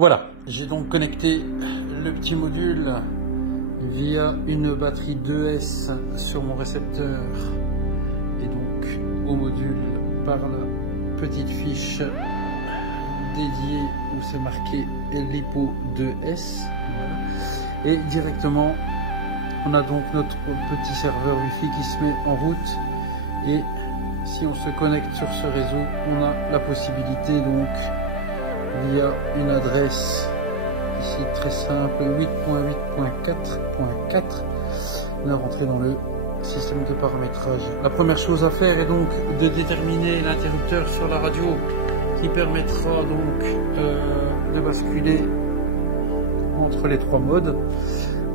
Voilà, j'ai donc connecté le petit module via une batterie 2S sur mon récepteur et donc au module par la petite fiche dédiée où c'est marqué LiPo 2S. Voilà. Et directement on a donc notre petit serveur Wi-Fi qui se met en route, et si on se connecte sur ce réseau, on a la possibilité donc via une adresse ici très simple 8.8.4.4 de rentrer dans le système de paramétrage. La première chose à faire est donc de déterminer l'interrupteur sur la radio qui permettra donc de basculer entre les trois modes.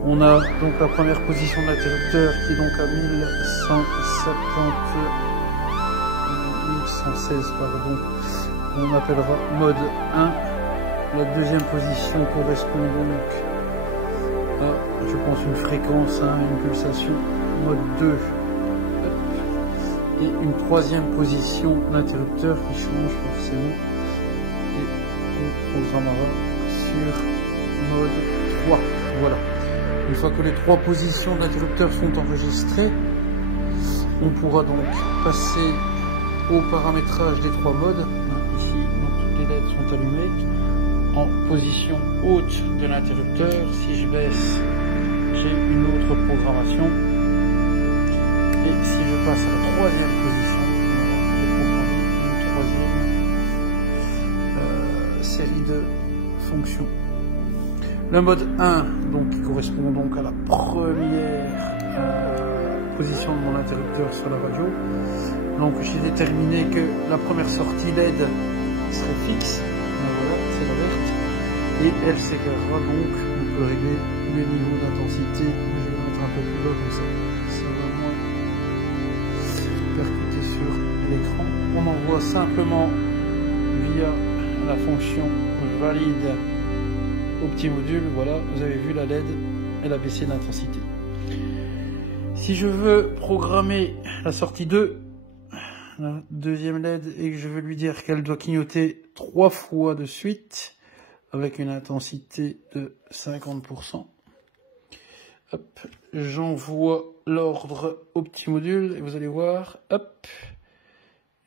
On a donc la première position de l'interrupteur qui est donc à 1116 pardon. On appellera mode 1. La deuxième position correspond donc à, je pense, une fréquence, une pulsation, mode 2. Et une troisième position d'interrupteur qui change forcément. Et on programmera sur mode 3. Voilà. Une fois que les trois positions d'interrupteur sont enregistrées, on pourra donc passer au paramétrage des trois modes. Ici, donc, toutes les LED sont allumées. En position haute de l'interrupteur, si je baisse, j'ai une autre programmation. Et si je passe à la troisième position, j'ai programmé une troisième série de fonctions. Le mode 1, donc, qui correspond donc à la première position de mon interrupteur sur la radio. Donc j'ai déterminé que la première sortie LED serait fixe. Voilà, c'est la verte. Et elle s'éclairera donc. On peut régler le niveau d'intensité. Je vais mettre un peu plus bas comme ça. Ça va moins percuter sur l'écran. On envoie simplement via la fonction valide au petit module. Voilà, vous avez vu la LED, elle a baissé d'intensité. Si je veux programmer la sortie 2, la deuxième LED, et que je veux lui dire qu'elle doit clignoter 3 fois de suite avec une intensité de 50%, hop, j'envoie l'ordre au petit module et vous allez voir, hop,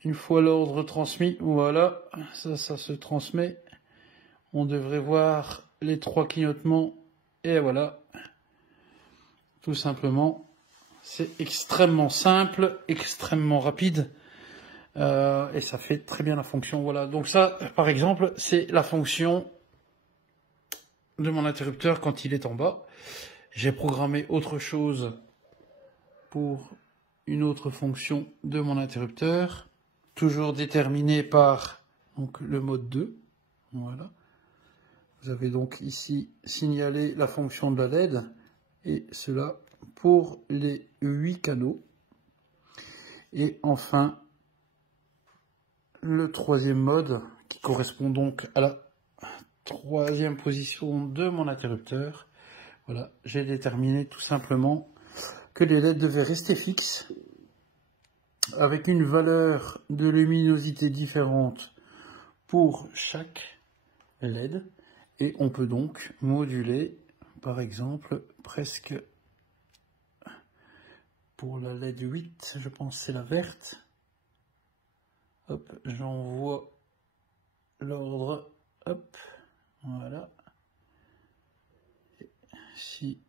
une fois l'ordre transmis, voilà, ça se transmet. On devrait voir les 3 clignotements et voilà, tout simplement. C'est extrêmement simple, extrêmement rapide, et ça fait très bien la fonction. Voilà, donc ça, par exemple, c'est la fonction de mon interrupteur quand il est en bas. J'ai programmé autre chose pour une autre fonction de mon interrupteur, toujours déterminée par donc, le mode 2. Voilà. Vous avez donc ici signalé la fonction de la LED, et cela pour les 8 canaux. Et enfin, le troisième mode, qui correspond donc à la troisième position de mon interrupteur. Voilà, j'ai déterminé tout simplement que les LED devaient rester fixes, avec une valeur de luminosité différente pour chaque LED. Et on peut donc moduler, par exemple, presque... Pour la LED 8, je pense que c'est la verte. Hop, j'envoie l'ordre. Hop, voilà. Et si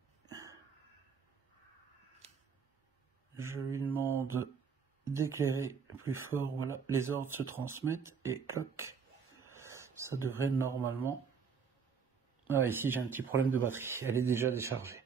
je lui demande d'éclairer plus fort, voilà, les ordres se transmettent et clac, ça devrait normalement... Ah, ici j'ai un petit problème de batterie, elle est déjà déchargée.